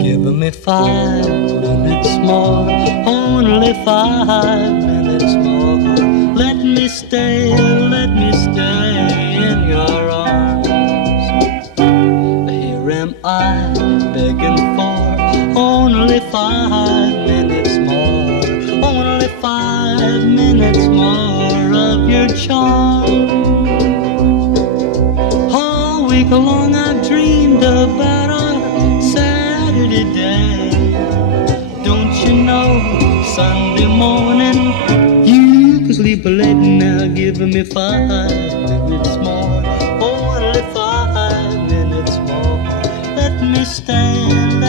Give me 5 minutes more, only 5 minutes more. Let me stay in your arms. Here am I begging for only 5 minutes more, only 5 minutes more of your charm. All week long I've dreamed about our Saturday day. Don't you know, Sunday morning you can sleep late now. Give me 5 minutes more, only 5 minutes more. Let me stand